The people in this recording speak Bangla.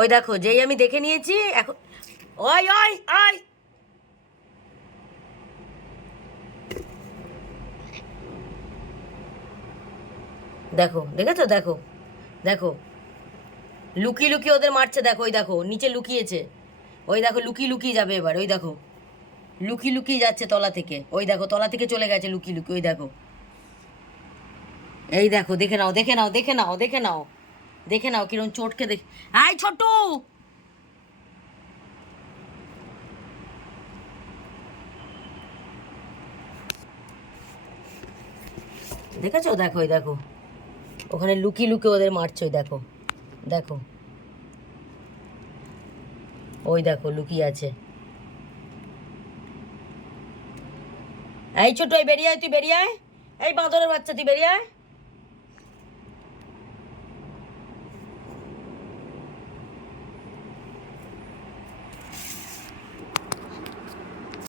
ওই দেখো, যেই আমি দেখে নিয়েছি এখন। ওই ওই ওই দেখো, দেখেছো? দেখো, দেখো, লুকিয়ে লুকিয়ে ওদের মারছে। দেখো, ওই দেখো নিচে লুকিয়েছে। ওই দেখো, লুকিয়ে লুকিয়ে যাবে এবার। ওই দেখো, লুকিয়ে লুকিয়ে যাচ্ছে তলা থেকে। ওই দেখো, তলা থেকে চলে গেছে লুকিয়ে লুকিয়ে। ওই দেখো, এই দেখো, দেখে নাও, দেখে নাও, দেখে নাও, দেখে নাও, দেখে নাও কিরম চোটকে দেখ। আই ছোট্টু, দেখেছো? দেখো, ওই দেখো, ওখানে লুকিয়ে লুকিয়ে ওদের মারছে। ওই দেখো, দেখো, ওই দেখো লুকিয়ে আছে। এই ছোট, এই বেরিয়ে আয়, তুই বেরিয়ে আয়। এই বাঁদরের বাচ্চা, তুই বেরিয়ে আয়।